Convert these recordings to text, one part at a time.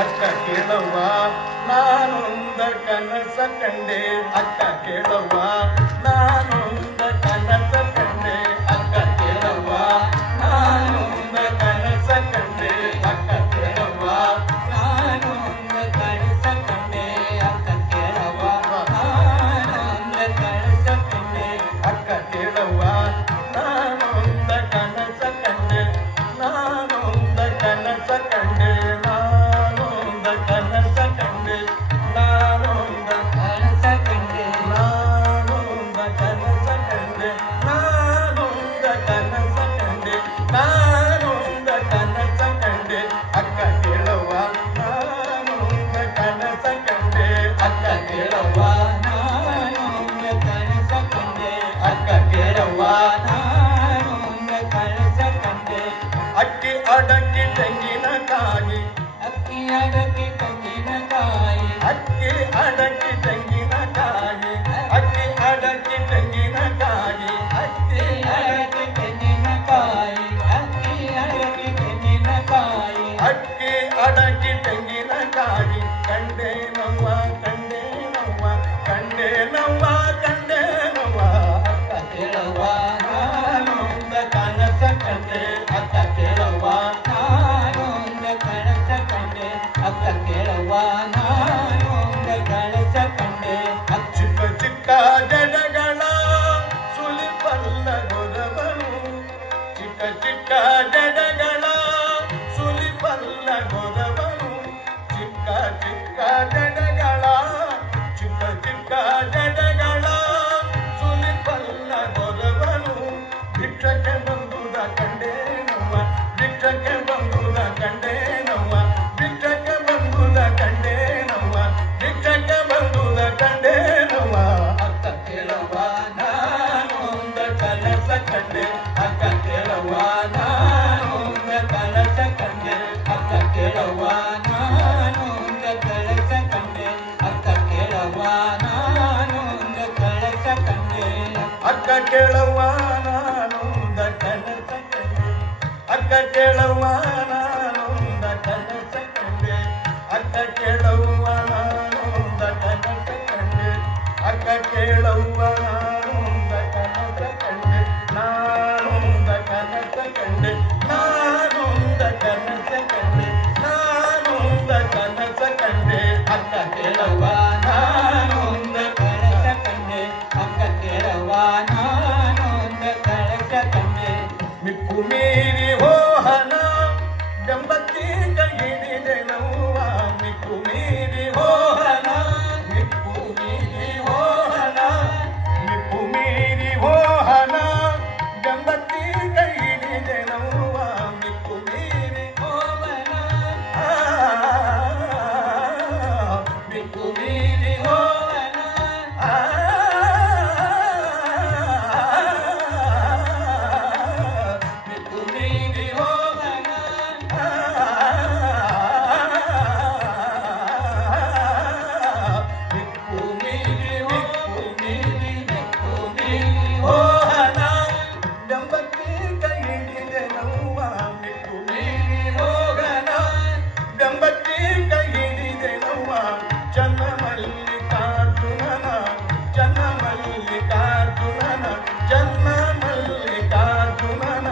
ಅಕ್ಕ ಕೇಳವ್ವ ನಾನೊಂದ ಕನಸ ಕಂಡೆ ಅಕ್ಕ ಕೇಳವ್ವ ನಾನೊಂದ ಕನಸ ಕಂಡೆ ಅಕ್ಕ ಕೇಳವ್ವ ನಾನೊಂದ ಕನಸ ಕಂಡೆ ಅಕ್ಕ ಕೇಳವ್ವ ನಾನೊಂದ ಕನಸ ಕಂಡೆ ಅಕ್ಕ ಕೇಳವ್ವ ನಾನೊಂದ ಕನಸ ಕಂಡೆ ಅಕ್ಕ ಕೇಳವ್ವ ನಾನೊಂದ ಕನಸ ಕಂಡೆ ನಾನೊಂದ ಕನಸ ಕಂಡೆ ಕನಸ ಕಂಡೆ ನಾನೊಂದ ಕನಸ ಕಂಡೆ ನಾನೊಂದ ಕನಸ ಕಂಡೆ ನಾನೊಂದ ಕನಸ ಕಂಡೆ ನಾನೊಂದ ಕನಸ ಕಂಡೆ ಅಕ್ಕ ಕೇಳವ್ವ ನಾನೊಂದ ಕನಸ ಕಂಡೆ ಅಕ್ಕ ಕೇಳವ್ವ ನಾನೊಂದ ಕನಸ ಕಂಡೆ ಅಕ್ಕ ಕೇಳವ್ವ ನಾನೊಂದ ಕನಸ ಕಂಡೆ ಅಕ್ಕಿ ಅಡಕ್ಕಿ ತೆಂಗಿನಕಾಯಿ ಅಕ್ಕಿ ಅಡಕ್ಕಿ ತೆಂಗಿನಕಾಯಿ ಅಕ್ಕಿ ಅಡಕ್ಕಿ ತೆಂಗಿನಕಾಯಿ ಅಕ್ಕಿ ಅಡಕ್ಕಿ ತೆಂಗಿನಕಾಯಿ ಅಕ್ಕಿ ಅಡಕ್ಕಿ ತೆಂಗಿನಕಾಯಿ ಅಕ್ಕಿ ಅಡಕ್ಕಿ ತೆಂಗಿನಕಾಯಿ ಅಕ್ಕಿ ಅಡಕ್ಕಿ ತೆಂಗಿನಕಾಯಿ ಕಂಡೆ ನವ್ವ ಕಂಡೆ ನವ್ವ ಕಂಡೆ ನವ್ವ ಕಂಡೆ ನವ್ವ ಅಕ್ಕ ಕೇಳವ್ವ ನಾನೊಂದ ಕನಸ ಕಂಡೆ ಅಕ್ಕ ಕೇಳವ್ವ ನಾನೊಂದ ಕನಸ ಕಂಡೆ ಅಕ್ಕ ಕೇಳವ್ವ ನಾನೊಂದ ಕನಸ ಕಂಡೆ ಚಿಕ್ಕ ಚಿಕ್ಕ ಜಡಗಳ ಸುಲಿಪಲ್ಲ ಗೊರವನು ಚಿಕ್ಕ ಚಿಕ್ಕ ಜಡಗಳ ಸುಲಿಪಲ್ಲ ಗೊರವನು ಚಿಕ್ಕ ಚಿಕ್ಕ ಜಡಗಳ ಚಿಕ್ಕ ಚಿಕ್ಕ ಜಡಗಳ ಸುಲಿಪಲ್ಲ ಗೊರವನು ಭಿಕ್ಷಕ್ಕೆ ಬಂದುದ ಕಂಡೇನವ್ವ ಭಿಕ್ಷಕ್ಕೆ ಬಂದುದ ಕಂಡೇನವ್ವ ಭಿಕ್ಷಕ್ಕೆ ಬಂದುದ ಕಂಡೇನವ್ವ ಭಿಕ್ಷಕ್ಕೆ ಬಂದುದ ಕಂಡೇನವ್ವ ಅಕ್ಕ ಕೇಳವ್ವ ನಾನೊಂದ ಕನಸ ಕಂಡೆ ಅಕ್ಕ ಕೇಳವ್ವ ನಾನೊಂದ ಕನಸ ಕಂಡೆ ಅಕ್ಕ ಕೇಳವ್ವ ನಾನೊಂದ ಕನಸ ಕಂಡೆ ಅಕ್ಕ ಕೇಳವ್ವ ನಾನೊಂದ ಕನಸ ಕಂಡೆ ಅಕ್ಕ ಕೇಳವ್ವ ನಾನೊಂದ ಕನಸ ಕಂಡೆ ಅಕ್ಕ ಕೇಳವ್ವ ನಾನೊಂದ ಕನಸ ಕಂಡೆ ಅಕ್ಕ ಕೇಳವ್ವ ನಾನೊಂದ ಕನಸ ಕಂಡೆ ಅಕ್ಕ ಕೇಳವ್ವ ನಾನೊಂದ ಕನಸ ಕಂಡೆ ನಾನೊಂದ ಕನಸ ಕಂಡೆ ನಾನೊಂದ ಕನಸ ಕಂಡೆ ನಾನೊಂದ ಕನಸ ಕಂಡೆ ಅಕ್ಕ ಕೇಳವ್ವ ನಾನೊಂದ ಕನಸ ಕಂಡೆ ಅಕ್ಕ ಕೇಳವ್ವ ನಾನೊಂದ ಕನಸ ಕಂಡೆ ಮಿಕ್ಕು ಮೀರಿ ಹೋಹನ ಗಂಬತ್ತಿ ಕೈ ಹಿಡಿದೆ ನೋವ ಮಿಕ್ಕು ಮೀರಿ ಹೋಹನ ಮಿಕ್ಕು ಮೀರಿ ಹೋಹನ ಮಿಕ್ಕು ಮೀರಿ ಹೋಹನ ಗಂಬತ್ತಿ ಕೈ ಹಿಡಿದೆ ನೋವ ಮಿಕ್ಕು ಮೀರಿ ಹೋಹನ ಮಿಕ್ಕು ಮೀರಿ ಹೋಹನ ಮಿಕ್ಕು ಮೀರಿ ಹೋಹನ ಮಿಕ್ಕು ಮೀರಿ ಹೋಹನ ಗಂಬತ್ತಿ ಕೈ ಹಿಡಿದೆ ನೋವ ಮಿಕ್ಕು ಮೀರಿ ಹೋಗನ ಗಂಬತ್ತಿ ಕೈ ಹಿಡಿದೆ ನೋವ ಚನ್ನ ಮಲ್ಲಿಕಾರ್ಜುನನ ಚನ್ನ ಮಲ್ಲಿಕಾರ್ಜುನನ ಚನ್ನ ಮಲ್ಲಿಕಾರ್ಜುನನ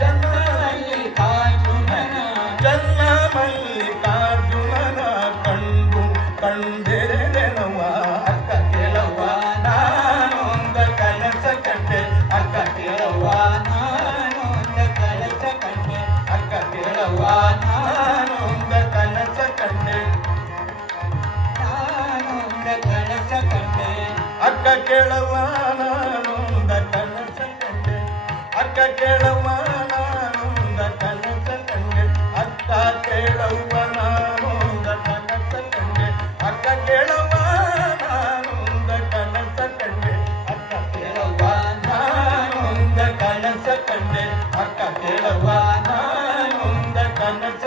ಚನ್ನ ಮಲ್ಲಿಕಾರ್ಜುನನ ಚನ್ನ ಮಲ್ಲಿಕಾರ್ಜುನನ ಕಂಡು ಕಂಡೆರೆ ನೋವ ಅಕ್ಕ ಕೇಳವ್ವ ನಾನೊಂದ ಕನಸ ಕಂಡೆ ಅಕ್ಕ ಕೇಳವ್ವ ನಾನೊಂದ ಕನಸ ಕಂಡೆ ಅಕ್ಕ ಕೇಳವ್ವ ನಾನೊಂದ ಕನಸ ಕಂಡೆ ನಾನೊಂದ ಕನಸ ಕಂಡೆ ಅಕ್ಕ ಕೇಳವ್ವ ನಾನೊಂದ ಕನಸ ಕಂಡೆ ಅಕ್ಕ ಕೇಳವ್ವ ನಾನೊಂದ ಕನಸ ಕಂಡೆ ಅಕ್ಕ ಕೇಳವ್ವ ನಾನೊಂದ ಕನಸ ಕಂಡೆ ಅಕ್ಕ ಕೇಳವ್ವ ನಾನೊಂದ ಕನಸ ಕಂಡೆ ಅಕ್ಕ ಕೇಳವ್ವ ನಾನೊಂದ ಕನಸ ಕಂಡೆ ಅಕ್ಕ ಕೇಳವ್ವ ನಾನೊಂದ ಕನಸ